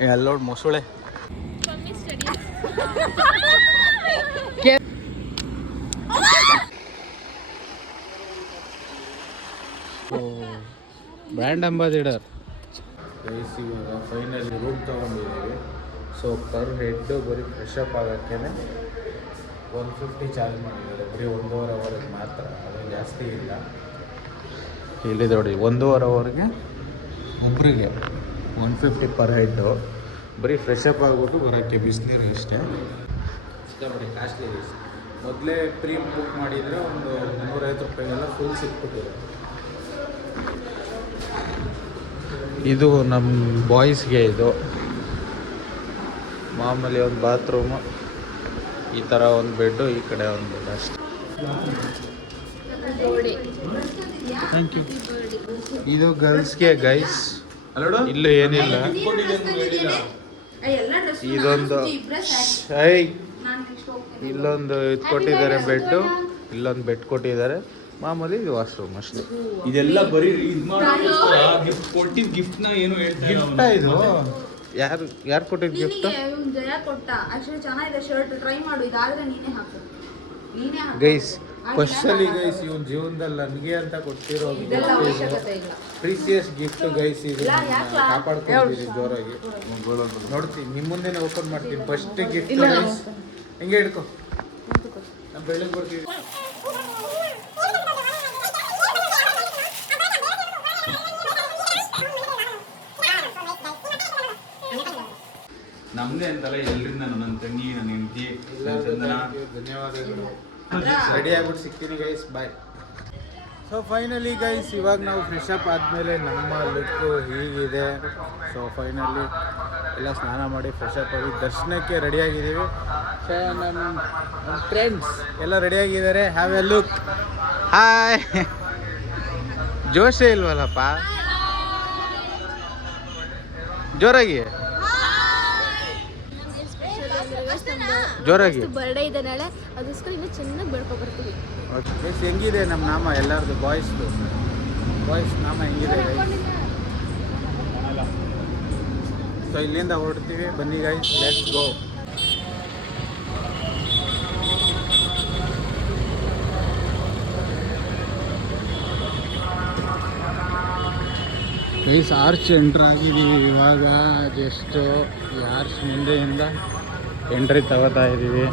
ಎಲ್ಲೋಡ್ ಮೊಸಳೆ. Brand ambassador ಇವಾಗ finally room ತೊಗೊಂಡಿದ್ದೀವಿ. ಸೊ ಪರ್ ಹೆಡ್ ಬರೀ ಫ್ರೆಶ್ ಅಪ್ ಆಗೋಕ್ಕೆ ಒನ್ ಫಿಫ್ಟಿ ಚಾರ್ಜ್ ಮಾಡಿದ್ದಾರೆ. ಬರೀ ಒಂದೂವರೆ ಅವರಿಗೆ ಮಾತ್ರ. ಅದು ಜಾಸ್ತಿ ಇಲ್ಲ. ಇಲ್ಲಿ ನೋಡಿ ಒಂದೂವರೆ ಅವರಿಗೆ ಒಬ್ರಿಗೆ ಒನ್ ಫಿಫ್ಟಿ ಪರ್ ಹೆಡ್ಡು ಬರೀ ಫ್ರೆಶ್ ಅಪ್ ಆಗಿಬಿಟ್ಟು ಬರೋಕ್ಕೆ ಬಿಸಿನೀರು ಅಷ್ಟೇ. ಇಷ್ಟಪಡಿ ಕಾಸ್ಟ್ಲಿ ಮೊದಲೇ ಪ್ರೀ ಬುಕ್ ಮಾಡಿದರೆ ಒಂದು ನೂರೈವತ್ತು ರೂಪಾಯಿಗೆಲ್ಲ ಫುಲ್ ಸಿಕ್ಬಿಟ್ಟಿದೆ. ಇದು ನಮ್ಮ ಬಾಯ್ಸ್ಗೆ ಇದು. ಮಾಮೂಲಿ ಒಂದು ಬಾತ್ರೂಮು ಈ ಥರ ಒಂದು ಬೆಡ್ಡು ಈ ಕಡೆ ಒಂದು ಬೆಡ್ ಅಷ್ಟೇ. ಥ್ಯಾಂಕ್ ಯು ಇದು ಗರ್ಲ್ಸ್ಗೆ ಗೈಸ್ ಇಲ್ಲೂ ಏನಿಲ್ಲ. ಇದೊಂದು ಐ ಇಲ್ಲೊಂದು ಇದು ಕೊಟ್ಟಿದ್ದಾರೆ ಬೆಡ್ಡು ಇಲ್ಲೊಂದು ಬೆಡ್ ಕೊಟ್ಟಿದ್ದಾರೆ. ಮಾಮೂಲಿ ಇದು ವಾಶ್ರೂಮ್ ಅಷ್ಟೇ. ಇದೆಲ್ಲ ಬರೀ ಗಿಫ್ಟ್ ಕೊಟ್ಟಿದ್ ಗಿಫ್ಟ್ನ ಏನು ಗಿಫ್ಟ ಇದು? ಯಾರು ಯಾರು ಕೊಟ್ಟಿದ್ ಗಿಫ್ಟ್ ಜಯ ಕೊಟ್ಟ. ಆಕ್ಚುಲಿ ಚೆನ್ನಾಗಿದೆ ಶರ್ಟ್ ಟ್ರೈ ಮಾಡು. ಇದಾದ್ರೆ ನೀನೇ ಹಾಕು. ನೀನೇ ಹಾಕು. ಗೈಸ್ ಫಸ್ಟಲ್ಲಿ ಗೈಸ್ ಇವನ್ ಜೀವನದಲ್ಲಿ ನನಗೆ ಅಂತ ಕೊಟ್ಟಿರೋ ಇದೆಲ್ಲ ಅವಶ್ಯಕತೆ ಇಲ್ಲ. ಪ್ರೀಸಿಯಸ್ ಗಿಫ್ಟ್ ಗೈಸ್ ಇದು? ಕಾಪಾಡ್ಕೊಂಡಿದ್ದೀನಿ ಜೋರಾಗಿ. ನೋಡ್ತೀನಿ ನಿಮ್ಮ ಮುಂದೆನೇ ಓಪನ್ ಮಾಡ್ತೀನಿ. ಫಸ್ಟ್ ಗಿಫ್ಟ್ ಇಲ್ಲ, ಗೈಸ್ ಹಿಂಗೆ ಹಿಡ್ಕೊ. ನಾನು ಬೆಳಗ್ಗೆ ಬರ್ತೀವಿ ನಮ್ದೇ ಅಂತಲ್ಲ ಎಲ್ರಿಂದ ನನ್ನ ತಂಗಿ ನನ್ನ ಹೆಂಡತಿ ಚಂದನ. ಧನ್ಯವಾದಗಳು. ರೆಡಿ ಆಗ್ಬಿಟ್ಟು ಸಿಗ್ತೀನಿ guys bye so finally guys ಇವಾಗ ನಾವು ಫ್ರೆಶ್ ಅಪ್ ಆದಮೇಲೆ ನಮ್ಮ ಲುಕ್ಕು ಹೀಗಿದೆ. ಸೊ ಫೈನಲಿ ಎಲ್ಲ ಸ್ನಾನ ಮಾಡಿ ಫ್ರೆಶ್ ಅಪ್ ಆಗಿ ದರ್ಶನಕ್ಕೆ ರೆಡಿಯಾಗಿದ್ದೀವಿ ಸೊ ನಮ್ಮ ಫ್ರೆಂಡ್ಸ್ ಎಲ್ಲ ರೆಡಿಯಾಗಿದ್ದಾರೆ ಹ್ಯಾವ್ ಎ ಲುಕ್ ಹಾಯ್ ಜೋಶೇ ಇಲ್ವಲ್ಲಪ್ಪ? ಜೋರಾಗಿ ಜೋರಾಗಿ. ಬರ್ಡೇ ಇದೆ ನಾಳೆ ಅದಕ್ಕೋಸ್ಕರ ಇನ್ನೂ ಚೆನ್ನಾಗಿ ಬೆಳ್ಕೊ ಬರ್ತೀವಿ ಗೈಸ್ ಹೆಂಗಿದೆ ನಮ್ಮ ನಾಮ ಎಲ್ಲರದು ಬಾಯ್ಸ್ದು ಬಾಯ್ಸ್ ನಾಮ ಹೆಂಗಿದೆ ಸೊ ಇಲ್ಲಿಂದ ಹೊರಡ್ತೀವಿ. ಬನ್ನಿ guys let's go guys arch entry ಆಗಿದ್ದೀವಿ ಇವಾಗ ಜಸ್ಟು ಈ ಆರ್ಚ್ ಮುಂದೆಯಿಂದ. ಎಂಟ್ರಿ ತಗೋತಾ ಇದ್ದೀವಿ.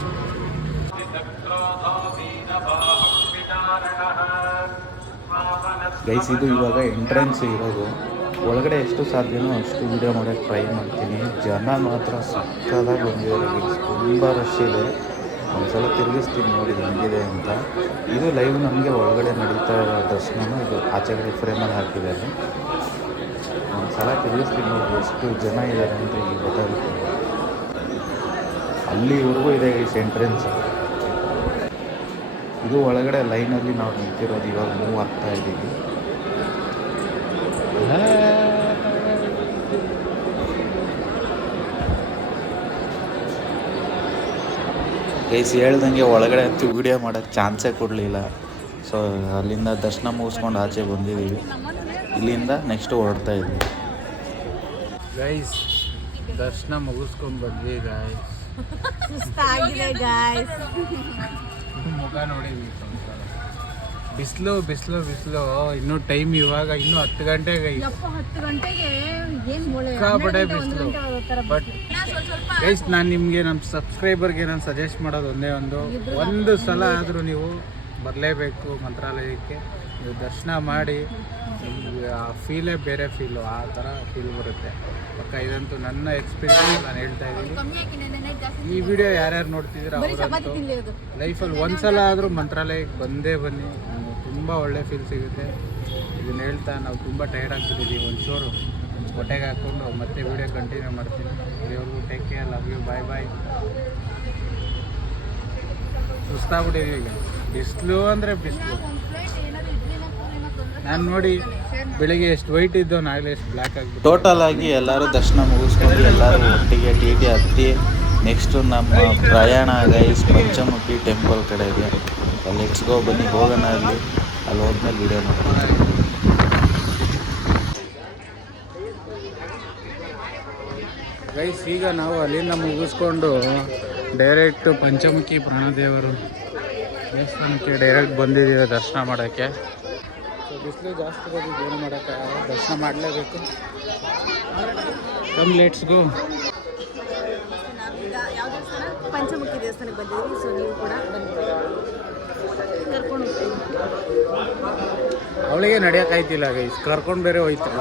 ಗೈಸ್ ಇದು ಇವಾಗ ಎಂಟ್ರೆನ್ಸ್ ಇರೋದು. ಒಳಗಡೆ ಎಷ್ಟು ಸಾಧ್ಯನೋ ಅಷ್ಟು ವಿಡಿಯೋ ಮಾಡೋಕ್ಕೆ ಟ್ರೈ ಮಾಡ್ತೀನಿ. ಜನ ಮಾತ್ರ ಸಕ್ಕದಾಗಿ ಬಂದಿದ್ದಾರೆ ಗೈಸ್ ತುಂಬ ರಶ್ ಇದೆ. ಒಂದ್ಸಲ ತಿರುಗಿಸ್ತೀನಿ ನೋಡಿ ಹೆಂಗಿದೆ ಅಂತ. ಇದು ಲೈವ್ ನಮಗೆ ಒಳಗಡೆ ನಡೀತಾ ಇರೋ ದರ್ಶನನೂ ಇದು ಆಚೆಗಡೆ ಫ್ರೇಮಲ್ಲಿ ಹಾಕಿದ್ದಾರೆ. ಒಂದ್ಸಲ ತಿರುಗಿಸ್ತೀನಿ ನೋಡಿ ಎಷ್ಟು ಜನ ಇದ್ದಾರೆ ಅಂತ ಈಗ ಗೊತ್ತಾಗುತ್ತೆ. ಅಲ್ಲಿವರೆಗೂ ಇದೆ ಗೈಸ್ ಎಂಟ್ರೆನ್ಸ್ ಇದು ಒಳಗಡೆ ಲೈನಲ್ಲಿ ನಾವು ನಿಂತಿರೋದು ಇವಾಗ ಮೂವ್ ಆಗ್ತಾ ಇದ್ದೀವಿ ಗೈಸ್ ಹೇಳ್ದಂಗೆ ಒಳಗಡೆ ಅಂತೂ ವಿಡಿಯೋ ಮಾಡೋಕ್ಕೆ ಚಾನ್ಸೇ ಕೊಡಲಿಲ್ಲ. ಸೊ ಅಲ್ಲಿಂದ ದರ್ಶನ ಮುಗಿಸ್ಕೊಂಡು ಆಚೆ ಬಂದಿದ್ದೀವಿ. ಇಲ್ಲಿಂದ ನೆಕ್ಸ್ಟ್ ಹೊರಡ್ತಾ ಇದ್ವಿ ಗೈಸ್ ದರ್ಶನ ಮುಗಿಸ್ಕೊಂಡು ಬಂದ್ವಿ ಸುಸ್ತಾಗಿದೆ ಗಾಯ್ಸ್ ಮುಖ ನೋಡಿ ಬಿಸಿಲು ಬಿಸಿಲು ಬಿಸಿಲು. ಇನ್ನೂ ಟೈಮ್ ಇವಾಗ ಇನ್ನೂ ಹತ್ತು ಗಂಟೆಗೆ ಯಪ್ಪ ಹತ್ತು ಗಂಟೆಗೆ ಏನ್ ಮೊಳೆ? ಸಿಕ್ಕಾಪಟ್ಟೆ ಬಿಸಿಲು. ಬಟ್ ಗೈಸ್ ನಾನು ನಿಮಗೆ ನಮ್ಮ ಸಬ್ಸ್ಕ್ರೈಬರ್ಗೆ ನಾನು ಸಜೆಸ್ಟ್ ಮಾಡೋದು ಒಂದೇ ಒಂದು. ಒಂದು ಸಲ ಆದರೂ ನೀವು ಬರಲೇಬೇಕು ಮಂತ್ರಾಲಯಕ್ಕೆ. ದರ್ಶನ ಮಾಡಿ ಆ ಫೀಲೇ ಬೇರೆ ಫೀಲು ಆ ಥರ ಫೀಲ್ ಬರುತ್ತೆ. ಪಕ್ಕ ಇದಂತೂ ನನ್ನ ಎಕ್ಸ್ಪೀರಿಯನ್ಸ್ ನಾನು ಹೇಳ್ತಾ ಇದ್ದೀನಿ. ಈ ವಿಡಿಯೋ ಯಾರ್ಯಾರು ನೋಡ್ತಿದ್ದೀರಾ ಅವರಂತೂ ಲೈಫಲ್ಲಿ ಒಂದು ಸಲ ಆದರೂ ಮಂತ್ರಾಲಯಕ್ಕೆ ಬಂದೇ ಬನ್ನಿ. ತುಂಬ ಒಳ್ಳೆ ಫೀಲ್ ಸಿಗುತ್ತೆ. ಇದನ್ನ ಹೇಳ್ತಾ ನಾವು ತುಂಬ ಟೈರ್ಡ್ ಆಗ್ತಿದ್ದೀವಿ ಒಂಚೂರು ಹೊಟ್ಟೆಗೆ ಹಾಕ್ಕೊಂಡು ಮತ್ತೆ ವಿಡಿಯೋ ಕಂಟಿನ್ಯೂ ಮಾಡ್ತೀನಿ. ಇಲ್ಲಿವರೆಗೂ take care love you bye bye ಸುಸ್ತಾಗ್ಬಿಟ್ಟಿದ್ದೀವಿ ಈಗ. ಬಿಸಿಲು ಅಂದರೆ ಬಿಸಿಲು. ನಾನು ನೋಡಿ ಬೆಳಿಗ್ಗೆ ಎಷ್ಟು ವೈಟ್ ಇದ್ದೋ ನಾಳೆ ಎಷ್ಟು ಬ್ಲ್ಯಾಕ್ ಆಗಿ ಟೋಟಲ್ ಆಗಿ ಎಲ್ಲರೂ ದರ್ಶನ ಮುಗಿಸ್ಕೊಂಡು ಎಲ್ಲರೂ ಒಟ್ಟಿಗೆ ಟಿ ಟಿ ಹತ್ತಿ ನೆಕ್ಸ್ಟು ನಮ್ಮ ಪ್ರಯಾಣ ಗೈಸ್ ಪಂಚಮುಖಿ ಟೆಂಪಲ್ ಕಡೆಗೆ ಅಲ್ಲಿ ಗೋ ಬನ್ನಿ ಹೋಗೋಣ ಅಲ್ಲಿ. ಅಲ್ಲಿ ಹೋದ್ಮೇಲೆ ವಿಡಿಯೋ ಮಾಡ್ತೀನಿ ಗೈಸ್ ಈಗ ನಾವು ಅಲ್ಲಿಂದ ಮುಗಿಸ್ಕೊಂಡು ಡೈರೆಕ್ಟ್ ಪಂಚಮುಖಿ ಪ್ರಾಣದೇವರು ದೇವಸ್ಥಾನಕ್ಕೆ ಡೈರೆಕ್ಟ್ ಬಂದಿದ್ದೀವಿ ದರ್ಶನ ಮಾಡೋಕ್ಕೆ. ಬಿಸಿಲು ಜಾಸ್ತಿ ಬರೋದು ಏನು ಮಾಡೋಕ್ಕಾಗಲ್ಲ ದರ್ಶನ ಮಾಡಲೇಬೇಕು. ಕಮ್ ಲೇಟ್ಸ್ ಗೋ ಪಂಚಮುಖಿ ದೇವಸ್ಥಾನಕ್ಕೆ ಬಂದಿದ್ದೀವಿ ಸೊ ನೀವು ಕೂಡ ಕರ್ಕೊಂಡು ಅವಳಿಗೆ ನಡೆಯೋಕ್ಕಾಯ್ತಿಲ್ಲ ಗೈಸ್ ಕರ್ಕೊಂಡು ಬೇರೆ ಹೋಯ್ತಾರೆ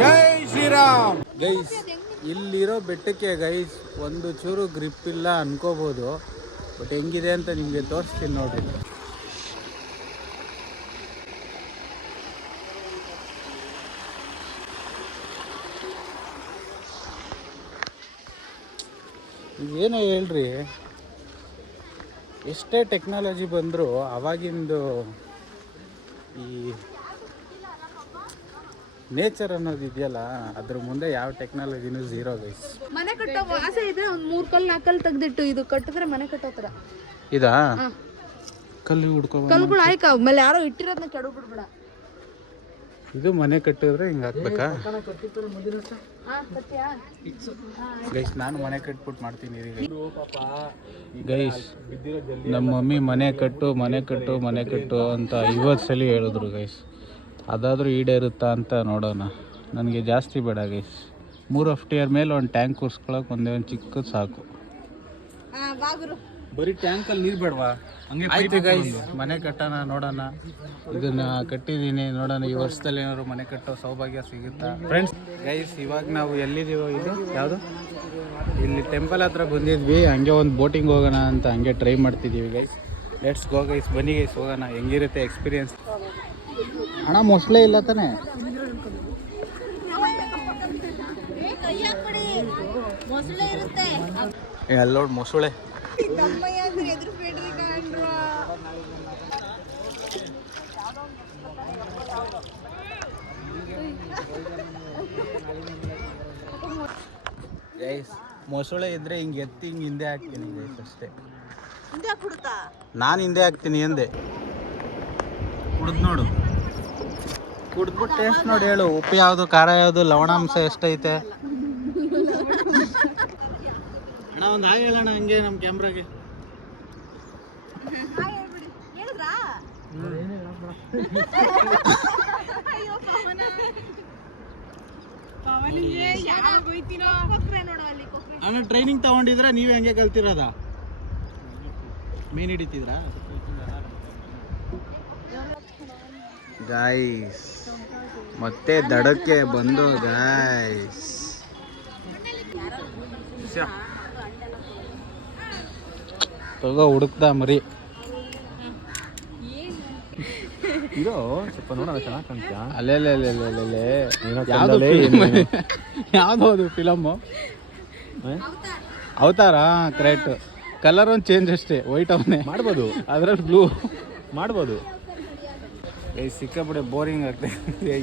ಜೈ ಶ್ರೀರಾಮ್. ಗೈಸ್ ಇಲ್ಲಿರೋ ಬೆಟ್ಟಕ್ಕೆ ಗೈಸ್ ಒಂದು ಚೂರು ಗ್ರಿಪ್ ಇಲ್ಲ ಅನ್ಕೋಬಹುದು ಬಟ್ ಹೆಂಗಿದೆ ಅಂತ ನಿಮಗೆ ತೋರಿಸ್ತೀನಿ ನೋಡ್ರಿ. ಇದೇನೋ ಹೇಳ್ರಿ ಎಷ್ಟೇ ಟೆಕ್ನಾಲಜಿ ಬಂದರೂ ಅವಾಗಿಂದು ಈ ನೇಚರ್ ಅನ್ನೋದು ಇದೆಯಲ್ಲ ಅದ್ರ ಮುಂದೆ ಯಾವ ಟೆಕ್ನಾಲಜಿನೂ ಝೀರೋ ಗೈಸ್ ಮನೆ ಕಟ್ಟೋ ಆಸೆ ಇದೆ ಒಂದು ಮೂರು ಕಲ್ಲು ನಾಲ್ಕು ಕಲ್ಲು ತೆಗೆದಿಟ್ಟು ಇದು ಕಟ್ಟಿದ್ರೆ ಮನೆ ಕಟ್ಟೋ ಥರ ಇದಾ. ಕಲ್ಲು ಹುಡ್ಕೋ ಕಲ್ಲುಗಳು ಆಯ್ಕ ಆಮೇಲೆ ಯಾರೋ ಇಟ್ಟಿರೋದನ್ನ ಕೆಡಬಿಡ್ಬೇಡ ಇದು ಮನೆ ಕಟ್ಟಿದ್ರೆ ಹಿಂಗೆ ಹಾಕ್ಬೇಕಾ? ಗೈಸ್ ನಾನು ಮನೆ ಕಟ್ಬಿಟ್ಟು ಮಾಡ್ತೀನಿ ಗೈಸ್ ನಮ್ಮ ಮಮ್ಮಿ ಮನೆ ಕಟ್ಟು ಮನೆ ಕಟ್ಟು ಮನೆ ಕಟ್ಟು ಅಂತ ಐವತ್ತು ಸಲ ಹೇಳಿದ್ರು ಗೈಸ್ ಅದಾದರೂ ಈಡೇರುತ್ತಾ ಅಂತ ನೋಡೋಣ. ನನಗೆ ಜಾಸ್ತಿ ಬೇಡ ಗೈಸ್ ಮೂರು ಇಯರ್ ಮೇಲೆ ಒಂದು ಟ್ಯಾಂಕ್ ಕೂರಿಸ್ಕೊಳಕ್ಕೆ ಒಂದೇ ಒಂದು ಚಿಕ್ಕದು ಸಾಕು. ಬರೀ ಟ್ಯಾಂಕಲ್ಲಿ ನೀರು ಬೇಡವಾ? ಹಂಗೆ ಆಯ್ತು ಗೈಸ್ ಮನೆ ಕಟ್ಟೋಣ ನೋಡೋಣ. ಇದನ್ನ ಕಟ್ಟಿದ್ದೀನಿ ನೋಡೋಣ ಈ ವರ್ಷದಲ್ಲಿ ಏನಾದ್ರು ಮನೆ ಕಟ್ಟೋ ಸೌಭಾಗ್ಯ ಸಿಗುತ್ತಾ? ಫ್ರೆಂಡ್ಸ್ ಗೈಸ್ ಇವಾಗ ನಾವು ಎಲ್ಲಿದೀವೋ ಇದು? ಯಾವುದು? ಇಲ್ಲಿ ಟೆಂಪಲ್ ಹತ್ರ ಬಂದಿದ್ವಿ ಹಂಗೆ ಒಂದು ಬೋಟಿಂಗ್ ಹೋಗೋಣ ಅಂತ ಹಂಗೆ ಟ್ರೈ ಮಾಡ್ತಿದ್ದೀವಿ ಗೈಸ್ ಲೆಟ್ಸ್ ಗೋ ಗೈಸ್ ಬನ್ನಿ ಗೈಸ್ ಹೋಗೋಣ. ಹೆಂಗಿರುತ್ತೆ ಎಕ್ಸ್ಪೀರಿಯನ್ಸ್ ಹಣ ಮೊಸಳೆ ಇಲ್ಲ ತಾನೆ? ಮೊಸಳೆ ಇರುತ್ತೆ. ಎಲ್ಲೋಡ್ ಮೊಸಳೆ ಗೈಸ್ ಮೊಸಳೆ ಇದ್ರೆ ಹಿಂಗೆ ಎತ್ತಿ ಹಿಂಗೆ ಹಿಂದೆ ಹಾಕ್ತೀನಿ ಗೈಸ್ ಅಷ್ಟೇ. ನಾನು ಹಿಂದೆ ಹಾಕ್ತೀನಿ ಎಂದೆ. ಕುಡ್ದು ನೋಡು. ಕುಡ್ದ್ಬಿಟ್ಟು ಟೇಸ್ಟ್ ನೋಡಿ ಹೇಳು. ಉಪ್ಪು ಯಾವುದು ಖಾರ ಯಾವುದು ಲವಣಾಂಶ ಎಷ್ಟೈತೆ? ಒಂದು ಹಾಗೆ ಹೇಳೋಣ ಹಂಗೆ ನಮ್ಮ ಕ್ಯಾಮ್ರಾಗೆ. ಅಣ್ಣ ಟ್ರೈನಿಂಗ್ ತಗೊಂಡಿದ್ರೆ ನೀವೇ ಹಂಗೆ ಕಲ್ತಿರೋದ? ಮೀನ್ ಹಿಡಿತಿದ್ರಾ? ಗಾಯ್ಸ್ ಮತ್ತೆ ದಡಕ್ಕೆ ಬಂದು ಗಾಯ್ಸ್ ತಗೋ ಹುಡುಕ್ದ ಮರಿ. ಇದು ಸ್ವಲ್ಪ ನೋಡೋಣ ಚೆನ್ನಾಗಿ ಕಾಣ್ತೀಯಾ? ಅಲ್ಲೆಲ್ಲೆಲ್ಲೆಲ್ಲೆಲ್ಲೆ ಯಾವ್ದು ಯಾವ್ದು ಅದು ಫಿಲಮ್ಮು ಅವತಾರ ಕರೆಕ್ಟ್ ಕಲರ್ ಒಂದು ಚೇಂಜ್ ಅಷ್ಟೇ ವೈಟ್ ಅವನೇ. ಮಾಡ್ಬೋದು. ಅದ್ರಲ್ಲಿ ಬ್ಲೂ ಮಾಡ್ಬೋದು. ಏ ಸಿಕ್ಕಾಪಡೆ ಬೋರಿಂಗ್ ಆಗ್ತದೆ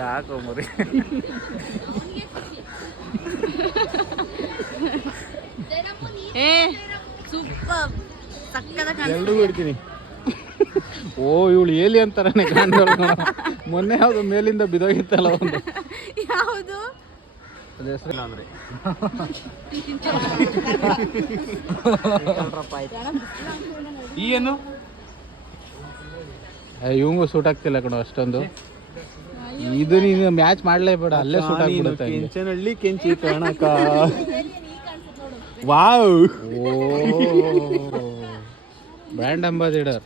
ಯಾಕೋ ಮರಿ? ಏ ಸೂಪರ್. ಸಕ್ಕದ ಎಲ್ರಿಗೂ ಇಡ್ತೀನಿ ಓ ಇವಳು ಏಲಿ ಅಂತಾರನೆ ಕಾಣ್ದವ್ಳು ಮೊನ್ನೆ ಯಾವ್ದು ಮೇಲಿಂದ ಬಿದೋಗಿತ್ತಲ್ಲ ಒಂದು. ಯಾವುದು? ಅದ್ ಹೆಸ್ರು. ಅಂದ್ರೆ ಈ ಏನು? ಇವಂಗೂ ಸೂಟ್ ಆಗ್ತಿಲ್ಲ ಕಣ ಅಷ್ಟೊಂದು. ಇದು ನೀನು ಮ್ಯಾಚ್ ಮಾಡ್ಲೇಬೇಡ ಅಲ್ಲೇ ಸೂಟ್ ಆಗ್ಬಿಡುತ್ತೆ. ಕೆಂಚನಹಳ್ಳಿ ಕೆಂಚಿ ಕಣಕ. ವಾವ್. ಓ. ಬ್ರ್ಯಾಂಡ್ ಅಂಬಾಸಿಡರ್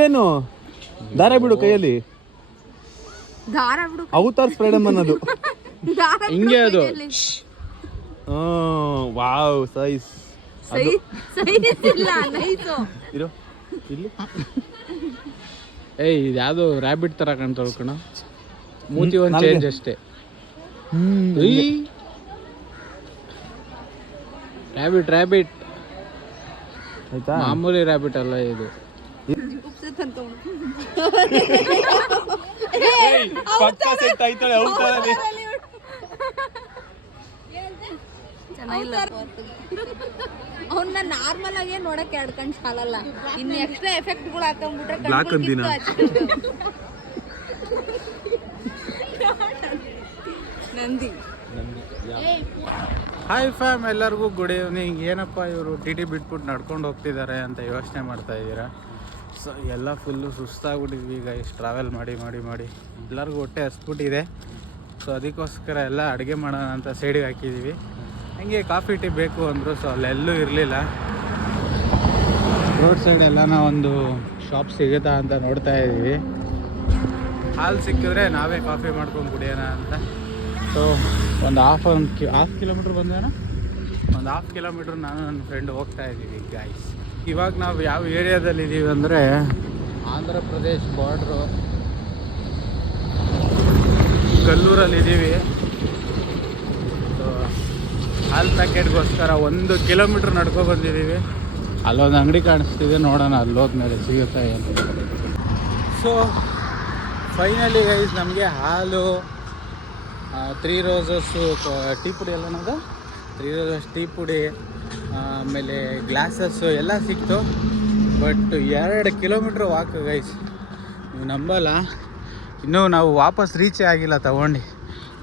ಏನು? ದಾರ ಬಿಡು ಕೈಯಲ್ಲಿ. ದಾರ ಬಿಡು ಅವತಾರ್ ಫ್ರೀಡಮ್ ಅನ್ನೋದು ದಾರ ಹಿಂಗೆ ಅದು. ವಾವ್ ಸೈಸ್ ಸೈ ಸೈಜ್ ಇಲ್ಲ ನೈಸು. ಇರು. ಇಲ್ಲಿ. ಏಯ್ ಇದು ಯಾವ್ದು ರ್ಯಾಬಿಟ್ ಥರ ಕಾಣ್ತಾವ್ ಕಣ. ಮೂತಿ ಒಂದು ನಾಲ್ಗೆ. ಚೇಂಜ್ ಅಷ್ಟೇ. ಹ್ಮ್ ರ್ಯಾಬಿಟ್ ರ್ಯಾಬಿಟ್ ಆಯ್ತಾ? ಮಾಮೂಲಿ ರ್ಯಾಬಿಟ್ ಅಲ್ಲ ಇದು. ಪಕ್ಕ ಸೆಟ್ ಆಯ್ತಾಳೆ ಔತಾರಲ್ಲಿ ಅವನ್ನ ನಾರ್ಮಲ್ ಆಗಿ ನೋಡಕ್ ಎರಡು ಕಣ್ ಸಾಲಲ್ಲ. ಇನ್ನು ಎಕ್ಸ್ಟ್ರಾ ಎಫೆಕ್ಟ್ಗಳು ಹಾಕೊಂಡ್ಬಿಟ್ರೆ Black ಅಂದಿನ? ನಂದಿ. ಹಾಯ್ ಫ್ಯಾಮ್ ಎಲ್ಲರಿಗೂ ಗುಡ್ ಈವ್ನಿಂಗ್ ಏನಪ್ಪ ಇವರು ಟಿ ಟಿ ಬಿಟ್ಬಿಟ್ಟು ನಡ್ಕೊಂಡು ಹೋಗ್ತಿದ್ದಾರೆ ಅಂತ ಯೋಚನೆ ಮಾಡ್ತಾ ಇದ್ದೀರಾ? ಸೊ ಎಲ್ಲ ಫುಲ್ಲು ಸುಸ್ತಾಗ್ಬಿಟ್ಟಿದ್ವಿ ಈಗ, ಇಷ್ಟು ಟ್ರಾವೆಲ್ ಮಾಡಿ ಮಾಡಿ ಮಾಡಿ. ಎಲ್ಲರಿಗೂ ಹೊಟ್ಟೆ ಹಸ್ಬಿಟ್ಟಿದೆ. ಸೊ ಅದಕ್ಕೋಸ್ಕರ ಎಲ್ಲ ಅಡುಗೆ ಮಾಡೋಣ ಅಂತ ಸೈಡಿಗೆ ಹಾಕಿದ್ದೀವಿ ಹಂಗೆ ಕಾಫಿ, ಟೀ ಬೇಕು ಅಂದರು ಸೊ ಅಲ್ಲೆಲ್ಲೂ ಇರಲಿಲ್ಲ. ರೋಡ್ ಸೈಡ್ ಎಲ್ಲ ಒಂದು ಶಾಪ್ ಸಿಗುತ್ತಾ ಅಂತ ನೋಡ್ತಾ ಇದ್ದೀವಿ. ಹಾಲು ಸಿಕ್ಕಿದ್ರೆ ನಾವೇ ಕಾಫಿ ಮಾಡ್ಕೊಂಡು ಕುಡಿಯೋಣ ಅಂತ. ಸೊ ಒಂದು ಹಾಫ್ ಒಂದು ಕಿ ಹಾಫ್ ಕಿಲೋಮೀಟ್ರ್ ಬಂದೇನ? ಒಂದು ಹಾಫ್ ಕಿಲೋಮೀಟ್ರ್ ನಾನು ನನ್ನ ಫ್ರೆಂಡ್ ಹೋಗ್ತಾ ಇದ್ದೀವಿ ಗಾಯ್ಸ್ ಇವಾಗ ನಾವು ಯಾವ ಏರಿಯಾದಲ್ಲಿ ಇದ್ದೀವಿ ಅಂದರೆ ಆಂಧ್ರ ಪ್ರದೇಶ್ ಬಾರ್ಡ್ರು ಕಲ್ಲೂರಲ್ಲಿ ಇದ್ದೀವಿ ಹಾಲು ಪ್ಯಾಕೆಟ್ಗೋಸ್ಕರ ಒಂದು ಕಿಲೋಮೀಟ್ರ್ ನಡ್ಕೊ ಬಂದಿದ್ದೀವಿ ಅಲ್ಲೊಂದು ಅಂಗಡಿ ಕಾಣಿಸ್ತಿದೆ, ನೋಡೋಣ ಅಲ್ಲಿ ಹೋದ್ಮೇಲೆ ಸಿಗುತ್ತಾ ಏನು ಸೊ ಫೈನಲಿ ಗೈಸ್ ನಮಗೆ ಹಾಲು ತ್ರೀ ರೋಸಸ್ಸು ಟೀ ಪುಡಿ ಎಲ್ಲ ನಮ್ಮದು ತ್ರೀ ರೋಸಸ್ ಟೀ ಪುಡಿ ಆಮೇಲೆ ಗ್ಲಾಸಸ್ಸು ಎಲ್ಲ ಸಿಕ್ತು. ಬಟ್ ಎರಡು ಕಿಲೋಮೀಟ್ರ್ ವಾಕ್ ಗೈಸ್ ನೀವು ನಂಬಲ್ಲ. ಇನ್ನೂ ನಾವು ವಾಪಸ್ ರೀಚೇ ಆಗಿಲ್ಲ ತಗೊಂಡು.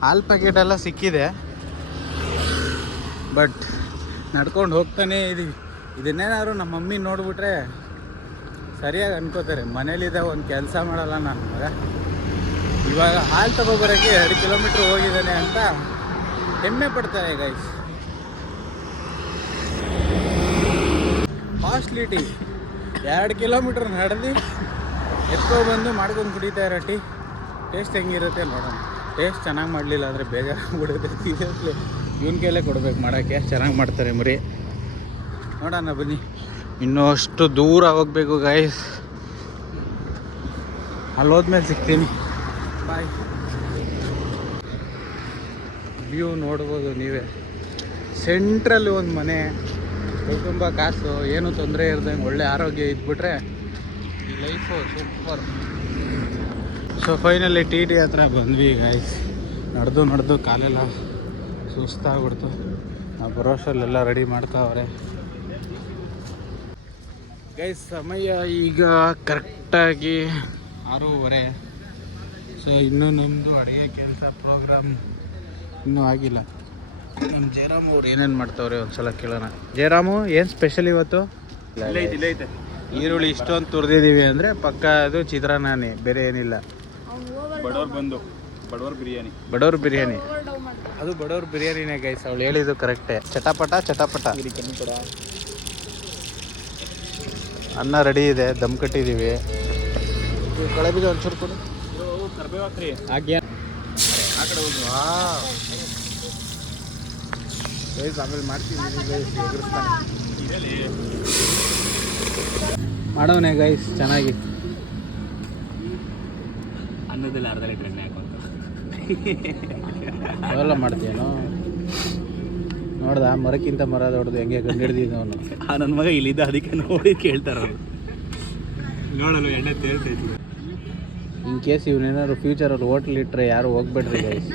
ಹಾಲು ಪ್ಯಾಕೆಟ್ ಎಲ್ಲ ಸಿಕ್ಕಿದೆ. ಬಟ್ ನಡ್ಕೊಂಡು ಹೋಗ್ತಾನೆ ಇದೀವಿ. ಇದನ್ನೇನಾದ್ರು ನಮ್ಮ ಮಮ್ಮಿ ನೋಡಿಬಿಟ್ರೆ ಸರಿಯಾಗಿ ಅನ್ಕೋತಾರೆ. ಮನೇಲಿದ್ದ ಒಂದು ಕೆಲಸ ಮಾಡಲ್ಲ ನಾನು ಮಗ. ಇವಾಗ ಹಾಲು ತಗೊಬರೋಕ್ಕೆ ಎರಡು ಕಿಲೋಮೀಟ್ರ್ ಹೋಗಿದ್ದಾನೆ ಅಂತ ಹೆಮ್ಮೆ ಪಡ್ತಾರೆ ಗೈಸ್ ಫಾಸ್ಟ್ಲಿಟಿ ಎರಡು ಕಿಲೋಮೀಟ್ರ್ ನಡೆದು ಎತ್ಕೊ ಬಂದು ಮಾಡ್ಕೊಂಡು ಕುಡಿತಾ ಇರೋ ಟೀ ಟೇಸ್ಟ್ ಹೆಂಗಿರುತ್ತೆ ನೋಡೋಣ. ಟೇಸ್ಟ್ ಚೆನ್ನಾಗಿ ಮಾಡಲಿಲ್ಲ ಅಂದರೆ ಬೇಜಾರಾಗ್ಬಿಡುತ್ತೆ ಸೀರಿಯಸ್ಲಿ ಇವನ ಕೈಲೇ ಕೊಡ್ಬೇಕು ಮಾಡೋಕ್ಕೆ. ಚೆನ್ನಾಗಿ ಮಾಡ್ತಾರೆ ಮರಿ. ನೋಡೋಣ ಬನ್ನಿ. ಇನ್ನೂ ಅಷ್ಟು ದೂರ ಹೋಗಬೇಕು ಗೈಸ್ ಅಲ್ಲಿ ಹೋದ್ಮೇಲೆ ಸಿಗ್ತೀನಿ. ಬಾಯ್. ವ್ಯೂ ನೋಡ್ಬೋದು ನೀವೇ. ಸೆಂಟ್ರಲ್ಲಿ ಒಂದು ಮನೆ. ಕುಟುಂಬ ಕಾಸು, ಏನು ತೊಂದರೆ ಇರ್ದಂಗೆ ಒಳ್ಳೆ ಆರೋಗ್ಯ ಇದ್ಬಿಟ್ರೆ ಈ life super so finally T T ಹತ್ರ ಬಂದ್ವಿ ಗಾಯ್ಸ್ ನಡೆದು ನಡೆದು ಕಾಲೆಲ್ಲ ಸುಸ್ತಾಗ್ಬಿಡ್ತು. ನಾವು ಬರೋಷಲ್ಲೆಲ್ಲ ರೆಡಿ ಮಾಡ್ತಾವ್ರೆ. ಗೈಸ್ ಸಮಯ ಈಗ ಕರೆಕ್ಟಾಗಿ ಆರೂವರೆ. ಸೊ ಇನ್ನೂ ನಮ್ಮದು ಅಡುಗೆ ಕೆಲಸ ಪ್ರೋಗ್ರಾಮ್ ಇನ್ನೂ ಆಗಿಲ್ಲ. ನಮ್ಮ ಜಯರಾಮ್ ಅವ್ರು ಏನೇನು ಮಾಡ್ತಾವ್ರೆ ಒಂದ್ಸಲ ಕೇಳೋಣ. ಜಯರಾಮು ಏನು ಸ್ಪೆಷಲ್ ಇವತ್ತು? ಈರುಳ್ಳಿ ಇಷ್ಟೊಂದು ತುರಿದಿದ್ದೀವಿ ಅಂದರೆ ಪಕ್ಕ ಅದು ಚಿತ್ರಾನ್ನನೇ ಬೇರೆ ಏನಿಲ್ಲ. ಬಡವ್ರು ಬಂದು ಬಡವ್ರ ಬಿರಿಯಾನಿ. ಬಡವ್ರ ಬಿರಿಯಾನಿ. ಅದು ಬಡವ್ರ ಬಿರಿಯಾನಿನೇ ಗೈಸ್ ಅವಳು ಹೇಳಿದ್ದು ಕರೆಕ್ಟೇ ಚಟಾಪಟ ಚಟಾಪಟ. ಅನ್ನ ರೆಡಿ ಇದೆ ದಮ್ ಕಟ್ಟಿದ್ದೀವಿ ಕಳೆ ಬಿದ್ದು ಒಂಚೂರು ಕೊಡು. ಆಮೇಲೆ ಮಾಡ್ತೀನಿ ಗೈಸ್ ಮಾಡೋನೆ ಚೆನ್ನಾಗಿ. ಅನ್ನದಲ್ಲಿ ಅರ್ಧ ಲೀಟ್ರ್ ಎಣ್ಣೆ ಹಾಕುವಂತ. ಅವೆಲ್ಲ ಮಾಡ್ತೀಯೇನೋ? ನೋಡ್ದ ಮರಕ್ಕಿಂತ ಮರ ದೊಡ್ಡದು ಹೆಂಗೆ ಕಂಡಿಡ್ದಿದ್ದವನು ಆ ನನ್ನ ಮಗ ಇಲ್ಲಿದ್ದ ಅದಕ್ಕೆ ನೋಡಿ ಕೇಳ್ತಾರ ನೋಡಲು ಎಣ್ಣೆ ತೇಳ್ತೈತಿ ಇನ್ ಕೇಸ್ ಇವನೇನಾದ್ರು ಫ್ಯೂಚರಲ್ಲಿ ಹೋಟ್ಲ್ ಇಟ್ಟರೆ ಯಾರು ಹೋಗ್ಬೇಡ್ರಿ ಗೈಸ್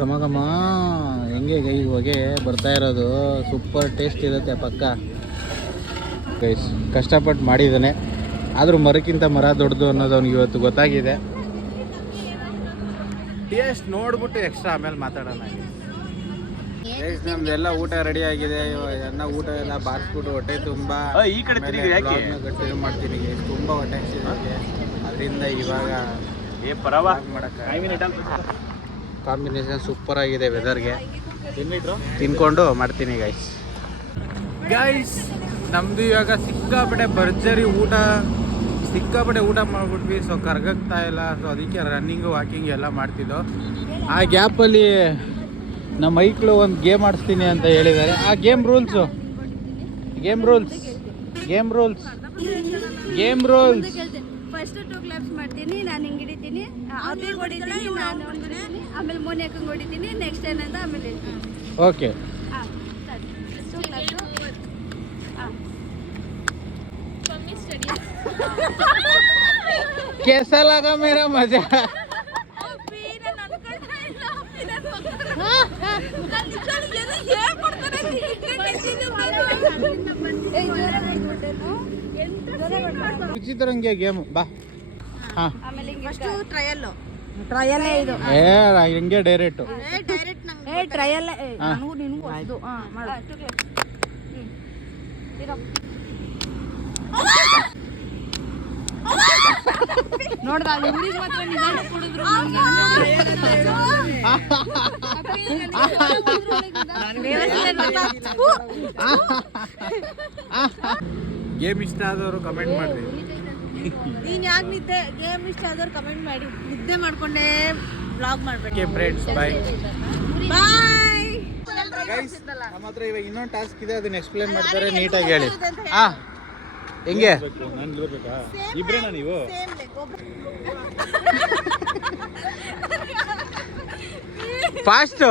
ಘಮ ಘಮ. ಹೆಂಗೆ ಗೈ ಹೋಗಿ ಬರ್ತಾ ಇರೋದು? ಸೂಪರ್ ಟೇಸ್ಟ್ ಇರುತ್ತೆ ಪಕ್ಕ. ಗೈಸ್ ಕಷ್ಟಪಟ್ಟು ಮಾಡಿದ್ದಾನೆ. ಆದರೂ ಮರಕ್ಕಿಂತ ಮರ ದೊಡ್ಡದು ಅನ್ನೋದು ಅವ್ನಿಗೆ ಇವತ್ತು ಗೊತ್ತಾಗಿದೆ. ಟೇಸ್ಟ್ ನೋಡ್ಬಿಟ್ಟು ಎಕ್ಸ್ಟ್ರಾ ಆಮೇಲೆ ಮಾತಾಡೋಣ. ನಮ್ದೆಲ್ಲ ಊಟ ರೆಡಿ ಆಗಿದೆ. ಅನ್ನ ಊಟ ಎಲ್ಲ ಬಾರಿಸ್ಬಿಟ್ಟು ಹೊಟ್ಟೆ ತುಂಬ ಈ ಕಡೆ ತಿರುಗಿ ಯಾಕೆ? ಕಂಟಿನ್ಯೂ ಮಾಡ್ತೀನಿ. ತುಂಬಾ ಹೊಟ್ಟೆ ಹಸಿದಿದೆ ಅದರಿಂದ ಇವಾಗ ಏ ಪರವ. ಮಾಡಕ್ಕೆ ಕಾಂಬಿನೇಷನ್ ಸೂಪರ್ ಆಗಿದೆ ವೆದರ್ಗೆ ತಿನ್ಕೊಂಡು ಮಾಡ್ತೀನಿ ಗೈಸ್ ಗೈಸ್ ನಮ್ದು ಇವಾಗ ಸಿಕ್ಕಾಪಟ್ಟೆ ಭರ್ಜರಿ ಊಟ ಸಿಕ್ಕಾಪಟ್ಟೆ ಊಟ ಮಾಡ್ಬಿಟ್ವಿ. ಸೊ ಕರ್ಗಕ್ತಾ ಇಲ್ಲ. ಸೊ ಅದಕ್ಕೆ ರನ್ನಿಂಗು ವಾಕಿಂಗ್ ಎಲ್ಲ ಮಾಡ್ತಿದ್ದೋ. ಆ ಗ್ಯಾಪಲ್ಲಿ ನಮ್ಮ ಮೈಕ್ಳು ಒಂದು ಗೇಮ್ ಆಡಿಸ್ತೀನಿ ಅಂತ ಹೇಳಿದ್ದಾರೆ ಆ game rules game rules game rules game rules first two claps ಮಾಡ್ತೀನಿ ನಾನು ಹಿಂಗೆ ಹಿಡಿತೀನಿ ಅವ್ರಿಗೆ ಹೊಡಿತೀನಿ ನಾನು ಹೊಡಿತೀನಿ ಆಮೇಲೆ ಮೋನಿಯಕ್ಕಂಗೆ ಹೊಡಿತೀನಿ ನೆಕ್ಸ್ಟ್ ಏನಂತ ಆಮೇಲೆ ಹೇಳ್ತೀನಿ ಓಕೆ ಹಾಂ ಟೂ ಕ್ಲಾಪ್ಸು ಹಾಂ ಮಮ್ಮಿ ಸ್ಟಡಿ कैसा लगा मेरा मजा ವಿಚಿತ್ರಂಗೆ ಗೇಮ್ ಬಾ. ಹಾ. ಟ್ರಯಲ್ ಟ್ರಯಲ್ಲೇ ಇದು. ಏ ಹಿಂಗೆ ಡೈರೆಕ್ಟ್ ಡೈರೆಕ್ಟ್ ನಂಗೆ ಏ ಟ್ರಯಲ್. ನನಗೂ ನಿನಗೂ ಅದು ಹಾ ಮಾಡು ಟೂ ಕ್ಲಾಪ್ಸ್ ಹ್ಞೂ ಇರೋ ನೋಡ್ದ ಇವ್ರಿಗೆ ಮಾತ್ರ ನಿಧಾನ ಕೊಡಿದ್ರು ಗೇಮ್ ಇಷ್ಟ ಆದವರು ಕಮೆಂಟ್ ಮಾಡಿ ನೀನ್ ಯಾಕೆ ನಿದ್ದೆ? ಗೇಮ್ ಇಷ್ಟ ಆದವರು ಕಮೆಂಟ್ ಮಾಡಿ. ನಿದ್ದೆ ಮಾಡ್ಕೊಂಡೇ ಬ್ಲಾಗ್ ಮಾಡ್ಬೇಕು ಫ್ರೆಂಡ್ಸ್ ಬಾಯ್ ಬಾಯ್ ಗೈಸ್ ನಮ್ಮ ಹತ್ರ ಇವಾಗ ಇನ್ನೊಂದು ಟಾಸ್ಕ್ ಇದೆ ಅದನ್ನ ಎಕ್ಸ್ಪ್ಲೇನ್ ಮಾಡ್ತಾರೆ ನೀಟಾಗಿ ಹೇಳಿ. ಹಾ ಹೆಂಗೆ? ಇಬ್ರೇನಾ ನೀವು? ಫಾಸ್ಟ್.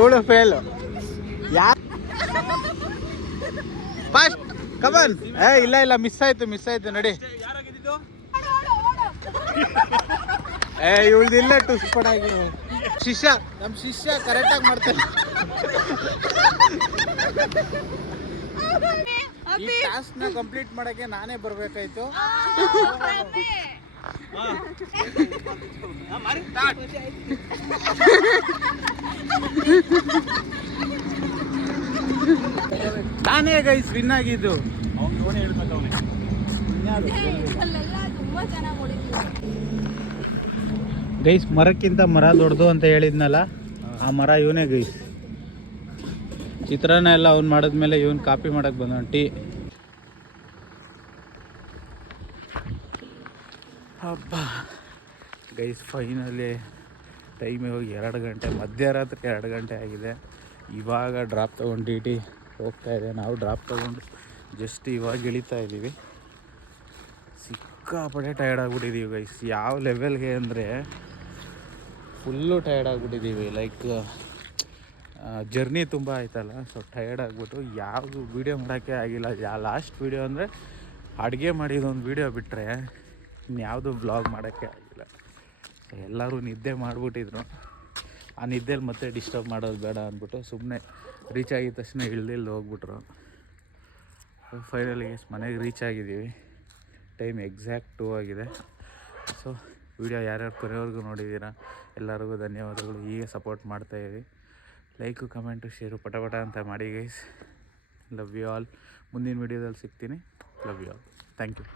ಏಳು ಫೇಲ್ ಯಾರು ಫಾಸ್ಟ್ ಕಮನ್ ಏ ಇಲ್ಲ ಇಲ್ಲ ಮಿಸ್ ಆಯ್ತು ಮಿಸ್ ಆಯ್ತು ನಡಿ. ಏ ಇವಳ್ದಿಲ್ಲ ಟುಸ್ಪಡಾಗಿ ಶಿಷ್ಯ ನಮ್ಮ ಶಿಷ್ಯ ಕರೆಕ್ಟಾಗಿ ಮಾಡ್ತಾನೆ. ಈ ಟಾಸ್ಕ್ನ ಕಂಪ್ಲೀಟ್ ಮಾಡಕ್ಕೆ ನಾನೇ ಬರ್ಬೇಕಾಯ್ತು. ತಾನೇ ಗೈಸ್ ವಿನ್ ಆಗಿದ್ದು. ಅವ್ನು ಚೆನ್ನಾಗಿ ಹೇಳ್ಬೇಕು ಅವನೇ ಅಲ್ಲೆಲ್ಲ ತುಂಬ ಚೆನ್ನಾಗಿ ಹೊಡಿತೀವಿ ಗೈಸ್, ಮರಕ್ಕಿಂತ ಮರ ದೊಡ್ಡದು ಅಂತ ಹೇಳಿದ್ನಲ್ಲ, ಆ ಮರ ಇವನೇ ಗೈಸ್. ಚಿತ್ರಾನ್ನ ಎಲ್ಲ ಅವ್ನು ಮಾಡಿದ್ಮೇಲೆ ಇವನು ಕಾಪಿ ಮಾಡೋಕ್ಕೆ ಬಂದ ಟೀ ಹಬ್ಬ. ಗೈಸ್ ಫೈನಲಿ ಟೈಮ್ ಹೋಗಿ ಎರಡು ಗಂಟೆ, ಮಧ್ಯರಾತ್ರಿ ಎರಡು ಗಂಟೆ ಆಗಿದೆ. ಇವಾಗ ಡ್ರಾಪ್ ತೊಗೊಂಡು ಟಿ ಹೋಗ್ತಾ ಇದೆ. ನಾವು ಡ್ರಾಪ್ ತೊಗೊಂಡು ಜಸ್ಟ್ ಇವಾಗ ಇಳಿತಾ ಇದ್ದೀವಿ. ಸಿಕ್ಕಾಪಟ್ಟೆ ಟಯರ್ಡ್ ಆಗಿಬಿಟ್ಟಿದ್ದೀವಿ ಗೈಸ್. ಯಾವ ಲೆವೆಲ್ಗೆ ಅಂದರೆ ಫುಲ್ಲು ಟಯರ್ಡ್ ಆಗಿಬಿಟ್ಟಿದ್ದೀವಿ ಲೈಕ್ ಜರ್ನಿ ತುಂಬ ಆಯ್ತಲ್ಲ ಸೊ ಟಯರ್ಡ್ ಆಗಿಬಿಟ್ಟು ಯಾವುದು ವೀಡಿಯೋ ಮಾಡೋಕ್ಕೆ ಆಗಿಲ್ಲ. ಯಾ ಲಾಸ್ಟ್ ವೀಡಿಯೋ ಅಂದರೆ ಅಡುಗೆ ಮಾಡಿದೊಂದು ವೀಡಿಯೋ ಬಿಟ್ಟರೆ ಇನ್ಯಾವುದು ಬ್ಲಾಗ್ ಮಾಡೋಕ್ಕೆ ಆಗಿಲ್ಲ. ಎಲ್ಲರೂ ನಿದ್ದೆ ಮಾಡಿಬಿಟ್ಟಿದ್ರು. ಆ ನಿದ್ದೆಲಿ ಮತ್ತೆ ಡಿಸ್ಟರ್ಬ್ ಮಾಡೋದು ಬೇಡ ಅಂದ್ಬಿಟ್ಟು ಸುಮ್ಮನೆ ರೀಚ್ ಆಗಿದ ತಕ್ಷಣ ಇಳ್ದಿಲ್ಲಿ ಹೋಗ್ಬಿಟ್ರು. ಫೈನಲಿ ಮನೆಗೆ ರೀಚ್ ಆಗಿದ್ದೀವಿ. ಟೈಮ್ ಎಕ್ಸಾಕ್ಟ್ ಟೂ ಆಗಿದೆ. ಸೊ ವಿಡಿಯೋ ಯಾರ್ಯಾರು ಕೊನೆವರೆಗೂ ನೋಡಿದ್ದೀರಾ, ಎಲ್ಲರಿಗೂ ಧನ್ಯವಾದಗಳು. ಹೀಗೆ ಸಪೋರ್ಟ್ ಮಾಡ್ತಾಯಿರಿ ಲೈಕು ಕಮೆಂಟು ಶೇರು ಪಟಪಟ ಪಟ ಅಂತ ಮಾಡಿ ಗೈಸ್ ಲವ್ ಯು ಆಲ್ ಮುಂದಿನ ವಿಡಿಯೋದಲ್ಲಿ ಸಿಗ್ತೀನಿ. Love you all thank you